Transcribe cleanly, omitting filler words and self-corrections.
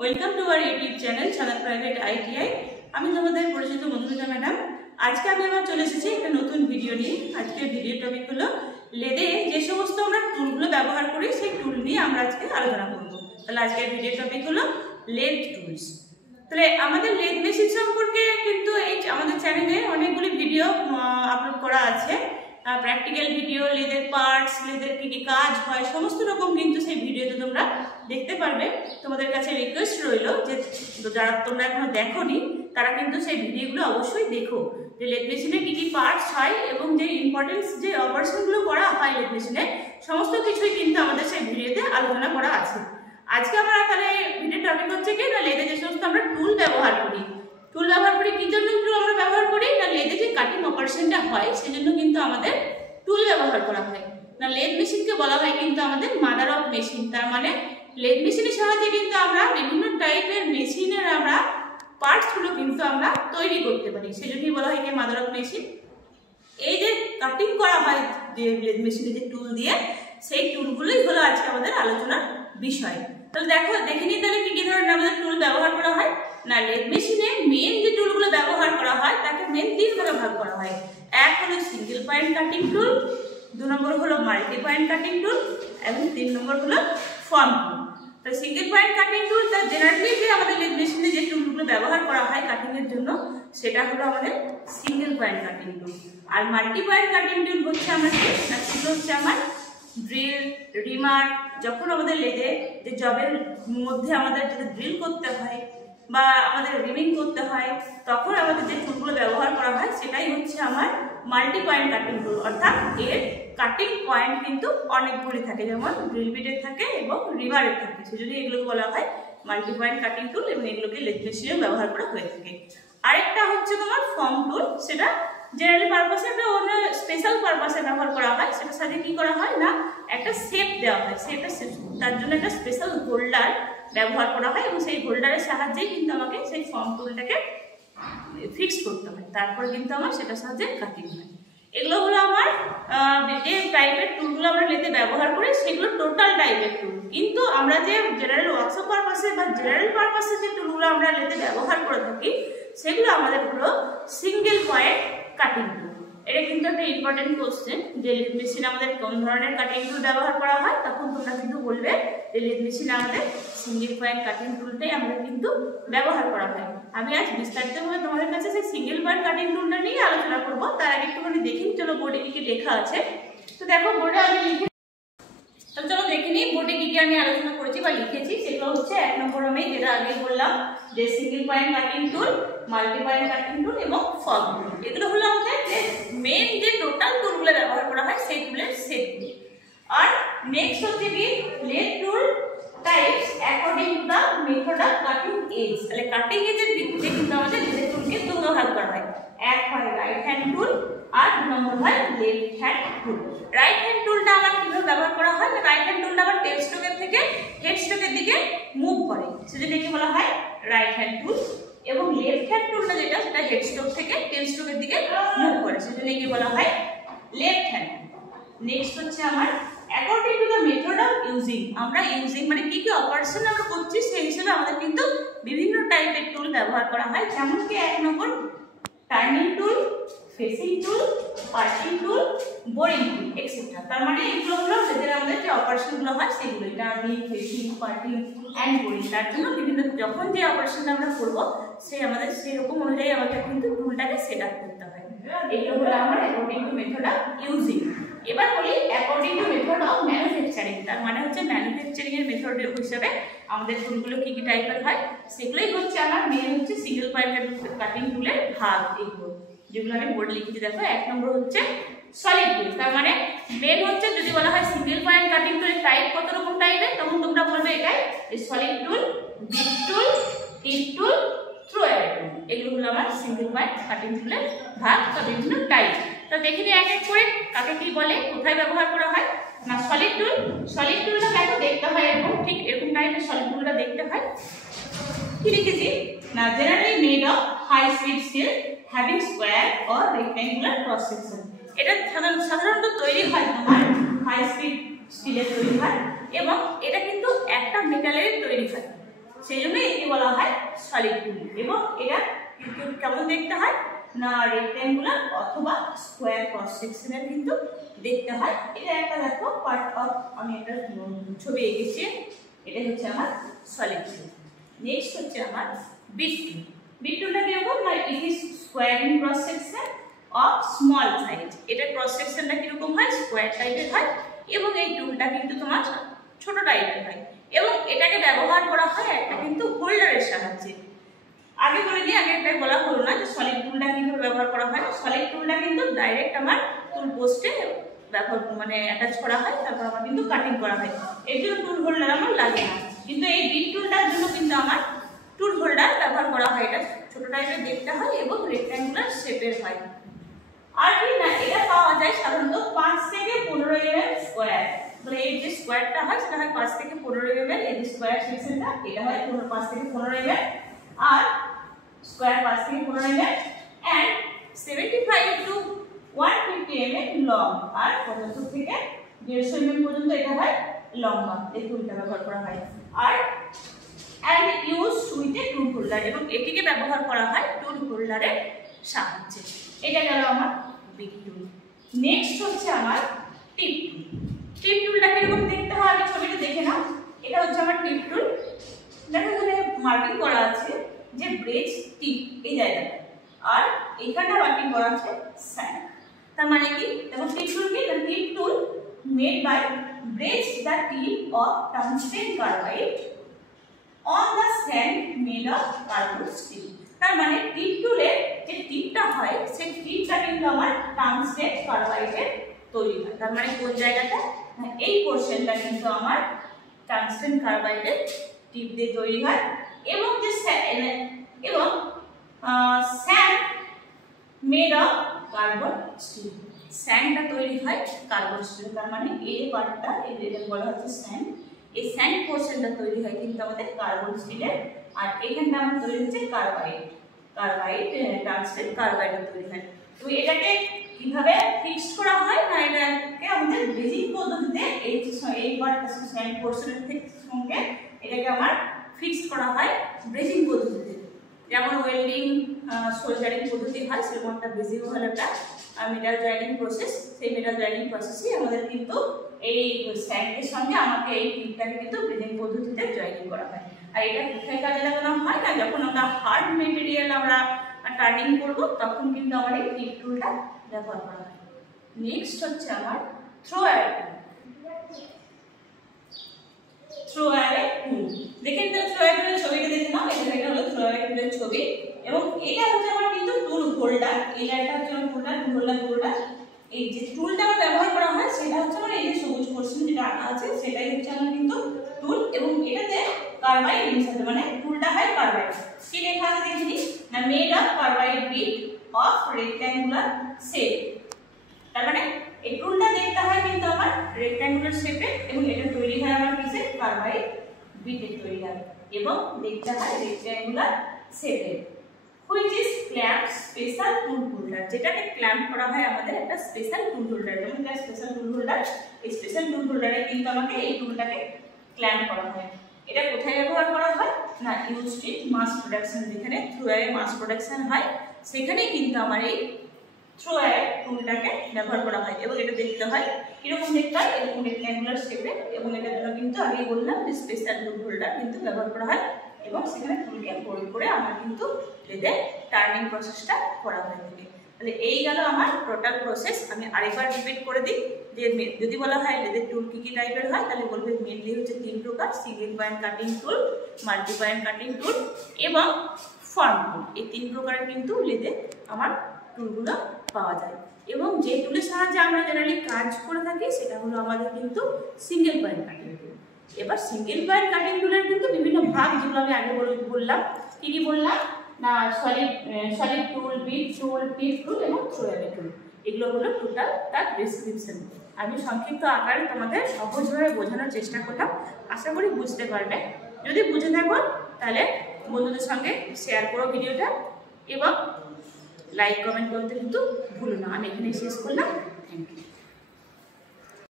Welcome to our YouTube channel Sanat private ITI. আমি তোমাদের পরিচিত মধুমিতা ম্যাডাম। আজকে আমি আবার চলে এসেছি একটা নতুন ভিডিও নিয়ে। আজকের ভিডিও টপিক হলো লেদে যে সমস্ত আমরা টুলগুলো ব্যবহার করি সেই টুল নিয়ে আমরা আজকে আলোচনা করব। তাহলে আজকের ভিডিও টপিক হলো লেদ টুলস। তাহলে আমাদের লেদ মেশিন সম্পর্কে কিন্তু এই আমাদের চ্যানেলে অনেকগুলি ভিডিও আপলোড করা আছে। প্র্যাকটিক্যাল ভিডিও, লেদের পার্টস, লেদের কী কী কাজ হয়, সমস্ত রকম কিন্তু সেই ভিডিওতে তোমরা দেখতে পারবে। তোমাদের কাছে রিকোয়েস্ট রইল যে যারা তোমরা এখনো দেখোনি তারা কিন্তু সেই ভিডিওগুলো অবশ্যই দেখো, যে লেদ মেশিনে কী কী পার্টস হয় এবং যে ইম্পর্টেন্স যে অপারেশনগুলো করা হয় লেদ মেশিনে, সমস্ত কিছুই কিন্তু আমাদের সেই ভিডিওতে আলোচনা করা আছে। আজকে আমরা তাহলে ভিডিও টপিক হচ্ছে কি না, লেদে যে সমস্ত আমরা টুল ব্যবহার করি। টুল ব্যবহার করি কী জন্য টুল আমরা ব্যবহার করি না, লেদে যে কাটিং অপারেশনটা হয় সেজন্য কিন্তু আমাদের টুল ব্যবহার করা হয়। না, লেদ মেশিনকে বলা হয় কিন্তু আমাদের মাদার অফ মেশিন। তার মানে লেদ মেশিনের সাহায্যে কিন্তু আমরা বিভিন্ন টাইপের মেশিনের আমরা পার্টসগুলো কিন্তু আমরা তৈরি করতে পারি, সেজন্যই বলা হয় কি মাদার অফ মেশিন। এই যে কাটিং করা হয় যে লেদ মেশিনে যে টুল দিয়ে, সেই টুলগুলোই হলো আজকে আমাদের আলোচনার বিষয়। তাহলে দেখে নিই তাহলে কি কি ধরনের আমাদের টুল ব্যবহার করা হয়। না, লেদ মেশিনে মেন যে টুলগুলো ব্যবহার করা হয় তাকে মেন তিন ভাগে ভাগ করা হয়। এক হলো সিঙ্গেল পয়েন্ট কাটিং টুল, 2 নম্বর হলো মাল্টি পয়েন্ট কাটিং টুল এবং 3 নম্বর হলো ফর্ম টুল। তো সিঙ্গেল পয়েন্ট কাটিং টুল তার জেনারেলি যে আমাদের লেদ মেশিনে যে টুলগুলো ব্যবহার করা হয় কাটিং এর জন্য, সেটা হলো আমাদের সিঙ্গেল পয়েন্ট কাটিং টুল। আর মাল্টি পয়েন্ট কাটিং টুল হচ্ছে আমরা কি না, সেগুলো হচ্ছে আমার ড্রিল, রিমার। যখন আমাদের লেদে যে জবের মধ্যে আমাদের যদি ড্রিল করতে হয় বা আমাদের রিমিং করতে হয়, তখন আমাদের যে টুলগুলো ব্যবহার করা হয় সেটাই হচ্ছে আমার মাল্টি পয়েন্ট কাটিং টুল। অর্থাৎ এর কাটিং পয়েন্ট কিন্তু অনেকগুলি থাকে, যেমন ড্রিল বিটের থাকে এবং রিমারের থাকে, সেজন্য এগুলোকে বলা হয় মাল্টি পয়েন্ট কাটিং টুল এবং এগুলোকে লেদ মেশিনেও ব্যবহার করা হয়ে থাকে। আরেকটা হচ্ছে তোমার ফর্ম টুল, সেটা জেনারেল পারপাসে একটা অন্য স্পেশাল পারপাসে ব্যবহার করা হয়। সেটার সাথে কি করা হয় না, একটা শেপ দেওয়া হয়, তার জন্য একটা স্পেশাল হোল্ডার ব্যবহার করা হয় এবং সেই হোল্ডারের সাহায্যেই কিন্তু আমাকে সেই ফর্ম টুলটাকে ফিক্স করতে হয়, তারপরে কিন্তু আমার সেটার সাহায্যে কাটিং হয়। এগুলো হলো আমার যে টাইপের টুলগুলো আমরা লেদে ব্যবহার করি সেগুলো টোটাল টাইপের টুল। কিন্তু আমরা যে জেনারেল ওয়ার্কশপ পারপাসে বা জেনারেল পারপাসে যে টুলগুলো আমরা লেদে ব্যবহার করে থাকি সেগুলো আমাদের হলো সিঙ্গেল পয়েন্ট কাটিং টুল। এটা কিন্তু একটা ইম্পর্টেন্ট কোশ্চেন যে লেদ মেশিনে আমাদের কোন ধরনের কাটিং টুল ব্যবহার করা হয়, তখন তোমরা কিন্তু বলবে যে লেদ মেশিনে আমাদের সিঙ্গেল পয়েন্ট কাটিং টুলটাই আমাদের কিন্তু ব্যবহার করা হয়। আমি আজ বিস্তারিতভাবে তোমাদের কাছে সেই সিঙ্গেল পয়েন্ট কাটিং টুলটা নিয়ে আলোচনা করবো। তার আগে একটুখানি দেখি চলো বোর্ডে কি কি লেখা আছে। তো দেখো বোর্ডে আমি লিখে, তো চলো দেখে নিই বোর্ডে কি কি আমি আলোচনা করেছি বা লিখেছি। সেগুলো হচ্ছে 1 নম্বর আমি যেটা আগে বললাম যে সিঙ্গেল পয়েন্ট কাটিং টুল, মাল্টি পয়েন্ট কাটিং টুল এবং ফর্ম টুল। এগুলো হলো আমাদের যে মেন যে টোটাল টুলগুলো ব্যবহার করা হয় সেই টুলের সেটগুলো। আর নেক্সট হচ্ছে কি lathe tool types according to the method of cutting edge. তাহলে কাটিং এজের ভিত্তিতে কিন্তু আমাদের লেদ টুলকে দুটো ভাগ করা হয়। এক হয় রাইট হ্যান্ড টুল আর 2 নম্বর হয় লেফট হ্যান্ড টুল। রাইট হ্যান্ড টুলটা আমার কিভাবে ব্যবহার করা হয় না, রাইট হ্যান্ড টুলটা আমার টেল স্ট্রোকের থেকে হেড স্ট্রোকের দিকে মুভ করে, সেজন্য একে বলা হয় রাইট হ্যান্ড টুল। এবং লেফট হ্যান্ড টুলটা যেটা, সেটা হেড স্ট্রোক থেকে টেল স্ট্রোকের দিকে মুভ করে, সেজন্য একে বলা হয় লেফট হ্যান্ড। নেক্সট হচ্ছে আমার according to the method of using. আমরা ইউজিং মানে কি কি অপারেশন আমরা করছি সেই হিসেবে আমাদের কিন্তু বিভিন্ন টাইপের টুল ব্যবহার করা হয়। যেমন কি 1 নম্বর টার্নিং টুল, ফেসিং টুল, পার্টিং টুল, বোরিং টুল এক্সেট্রা। তার মানে এগুলো হলো যেটা আমাদের যে অপারেশনগুলো হয় সেগুলো, turning, facing, parting and boring. তার জন্য বিভিন্ন যখন যে অপারেশনটা আমরা করবো সেই আমাদের সেরকম অনুযায়ী আমাদের কিন্তু টুলটাকে সেট আপ করতে হয়। এগুলো হলো আমার according to method of using. এবার বলি according to method of manufacturing. তার মানে হচ্ছে ম্যানুফ্যাকচারিং এর মেথড হিসেবে আমাদের টুলগুলো কি কি টাইপের হয় সেগুলোই হচ্ছে আমার মেন হচ্ছে সিঙ্গেল পয়েন্ট কাটিং টুলের ভাগ। এইগুলো যেগুলো আমি বোর্ডে লিখেছি দেখো। 1 নম্বর হচ্ছে সলিড টুল। তার মানে মেন হচ্ছে যদি বলা হয় সিঙ্গেল পয়েন্ট কাটিং টুলের টাইপ কত রকম টাইপের, তখন তোমরা বলবে এটাই সলিড টুল, বিট টুল, টিপ টুল, থ্রোয়ার টুল। এগুলো হলো আমার সিঙ্গেল পয়েন্ট কাটিং টুলের ভাগ বা বিভিন্ন টাইপ। তো দেখে নিই এক এক করে কাকে কি বলে, কোথায় ব্যবহার করা হয়। না, সলিড টুল। সলিড টুলটা দেখো দেখতে হয় এরকম, ঠিক এরকম টাইপের সলিড টুলটা দেখতে হয়। কি লিখেছি না, generally made of high speed steel having square or rectangular cross section. এটা সাধারণত তৈরি হয় তোমার হাই স্পিড স্টিলের তৈরি হয় এবং এটা কিন্তু একটা মেটালের তৈরি হয়, সেই জন্য বলা হয় সলিড টুল। এবং এটা কেমন দেখতে হয় না রেক্ট্যাঙ্গুলার অথবা স্কোয়ার ক্রস সেকশনের কিন্তু দেখতে হয়। এটা একটা দেখো পার্ট অফ, আমি একটা ছবি এঁকেছি, এটা হচ্ছে আমার সলিড টুল। নেক্সট হচ্ছে আমার বিট টুল। বিট টুলটা কিরকম না it is square in cross section of small size. এটা ক্রস সেকশনটা কিরকম হয় স্কোয়ার টাইপের হয় এবং এই টুলটা কিন্তু তোমার ছোট টাইপের হয় এবং এটাকে ব্যবহার করা হয় একটা কিন্তু হোল্ডারের সাহায্যে। আগে বলে দিই, আগে এটা বলা হলো না যে সলিড টুলটা কিভাবে ব্যবহার করা হয়। সলিড টুলটা কিন্তু ডাইরেক্ট আমার টুল পোস্টে ব্যবহার মানে অ্যাটাচ করা হয়, তারপর আমার কিন্তু কাটিং করা হয়। এর জন্য টুল হোল্ডার আমার লাগে না, কিন্তু এই বিট টুলটার জন্য কিন্তু আমার টুল হোল্ডার ব্যবহার করা হয়। এটা ছোট টাইপের দেখতে হয় এবং রেক্ট্যাঙ্গুলার শেপের হয়। আর কি না এটা পাওয়া যায় সাধারণত 5 থেকে 15 mm স্কয়ার, মানে এই যে স্কয়ারটা হয় সেটা হয় 5 থেকে 15 mm। এই যে স্কয়ার সেকশনটা এটা হয় 5 থেকে 15 mm আর স্কয়ার 5 থেকে 15 mm and 75 to 150 mm long আর 75 থেকে 150 mm পর্যন্ত এটা হয় লম্বা। এই টুলটা ব্যবহার করা হয় আর and used with a tool holder এবং এটিকে ব্যবহার করা হয় টুল হোল্ডারের সাহায্যে। এটা গেল আমার বিট টুল। নেক্সট হচ্ছে আমার টিপ টুল। টিপ টুলটা কিরকম দেখতে হয় আমি ছবিটা দেখে নাও। এটা হচ্ছে আমার টিপ টুল। দেখো এখানে মার্কিং করা আছে যে ব্রেজ টিপ এই জায়গাটা, আর এখানটা মার্কিং করা আছে স্যান্ড। তার মানে কি দেখো টিপ টুল কি, the tip tool made by breach the tip of tungsten carbide on the sand made of carbon steel। তার মানে টিপ টুলের যে টিপটা হয় সেই টিপটা কিন্তু আমার টাংস্টেন কার্বাইডের তৈরি হয়। তার মানে কোন জায়গাটা এই পোরশনটা কিন্তু আমার টাংস্টেন কার্বাইডের টিপ দিয়ে তৈরি হয় এবং যে sand made of carbon steel. স্যান্ডটা তৈরি হয় কার্বন স্টিল। তার মানে এই পার্টটা এটা বলা হচ্ছে স্যান্ড। এই স্যান্ড পোরশনটা তৈরি হয় কিন্তু আমাদের কার্বন স্টিলের, আর এখানটা আমরা তৈরি হচ্ছে কার্বাইড টাংস্টেন কার্বাইড তৈরি হয়। তো এটাকে কিভাবে ফিক্স করা হয় না এটাকে আমাদের ব্রেজিং পদ্ধতিতে এই পার্টটা স্যান্ড পোরশনের সঙ্গে এটাকে আমার ফিক্স করা হয় ব্রেজিং পদ্ধতিতে। যেমন ওয়েল্ডিং সোল্ডারিং পদ্ধতি হয় সেরকম একটা ব্রেজিং হল একটা মেটাল জয়েনিং প্রসেস। সেই মেটাল জয়েনিং প্রসেসই আমাদের কিন্তু এই স্যান্ডের সঙ্গে আমাকে এই টিপটাকে কিন্তু ব্রেজিং পদ্ধতিতে জয়েনিং করা হয়। আর এটা কোথায় কাজে লাগানো হয় না যখন আমরা হার্ড মেটেরিয়াল আমরা টার্নিং করব তখন কিন্তু আমার এই টিপ টুলটা ব্যবহার করা হয়। নেক্সট হচ্ছে আমার থ্রো অ্যারে টুল। দেখেন তো থ্রো অ্যারে টুলের ছবিটা দেখে নাও। এটা হলো থ্রো অ্যারে টুলের ছবি এবং এটা হচ্ছে আমার কিন্তু টুল হোল্ডার। এই লাইনটা হচ্ছে আমার হোল্ডার। এই যে টুলটা আমার ব্যবহার করা হয় সেটা হচ্ছে আমার এই যে সবুজ পোরশন যেটা আঁকা আছে সেটাই হচ্ছে আমার কিন্তু টুল এবং এটাতে কার্বাইড ইনসার্ট, মানে টুলটা হয় কার্বাইড। কি লেখা আছে দেখিনি না made of carbide bit of rectangular shape. তার মানে এই টুলটা দেখতে হয় কিন্তু আমার রেক্ট্যাঙ্গুলার শেপে এবং এটা তৈরি হয় আমার কিসের কার্বাইড বিটের তৈরি হয় এবং দেখতে হয় রেক্ট্যাঙ্গুলার শেপে। which is clamped special tool holder, যেটাকে ক্ল্যাম্প করা হয় আমাদের একটা স্পেশাল টুল হোল্ডার। যেমন এটা স্পেশাল টুল হোল্ডার, এই স্পেশাল টুল হোল্ডারে কিন্তু আমাকে এই টুলটাকে ক্ল্যাম্প করা হয়। এটা কোথায় ব্যবহার করা হয় না ইউজড ইন মাস প্রোডাকশন। যেখানে থ্রো অ্যারে মাস প্রোডাকশন হয় সেখানেই কিন্তু আমার এই থ্রো অ্যারে টুলটাকে ব্যবহার করা হয় এবং এটা দেখতে হয় কিরকম দেখতে হয় এরকম রেক্ট্যাঙ্গুলার শেপে এবং এটার জন্য কিন্তু আগে বললাম যে স্পেশাল টুল হোল্ডার কিন্তু ব্যবহার করা হয় এবং সেখানে টুলকে হোল্ড করে আমার কিন্তু লেদে টার্নিং প্রসেসটা করা হয়ে থাকে। তাহলে এই গেল আমার টোটাল প্রসেস। আমি আরেকবার রিপিট করে দিই যে যদি বলা হয় লেদের টুল কী কী টাইপের হয় তাহলে বলবে মেনলি হচ্ছে 3 প্রকার, সিঙ্গেল পয়েন্ট কাটিং টুল, মাল্টি পয়েন্ট কাটিং টুল এবং ফর্ম টুল। এই 3 প্রকারের কিন্তু লেদে আমার টুলগুলো পাওয়া যায় এবং যে টুলের সাহায্যে আমরা জেনারেলি কাজ করে থাকি সেটা হলো আমাদের কিন্তু সিঙ্গেল পয়েন্ট কাটিং টুল। এবার সিঙ্গেল পয়েন্ট কাটিং টুলের কিন্তু বিভিন্ন ভাগ যেগুলো আমি আগে বললাম। কি কি বললাম না সলিড টুল, বিট টুল, টিপ টুল এবং থ্রো অ্যারে টুল। এগুলো হলো টোটাল তার ডেসক্রিপশন। আমি সংক্ষিপ্ত আকারে তোমাদের সহজভাবে বোঝানোর চেষ্টা করলাম, আশা করি বুঝতে পারবে। যদি বুঝে থাকো তাহলে বন্ধুদের সঙ্গে শেয়ার করো ভিডিওটা এবং লাইক কমেন্ট করতে কিন্তু ভুলো না। আমি এখানে শেষ করলাম। Thank you.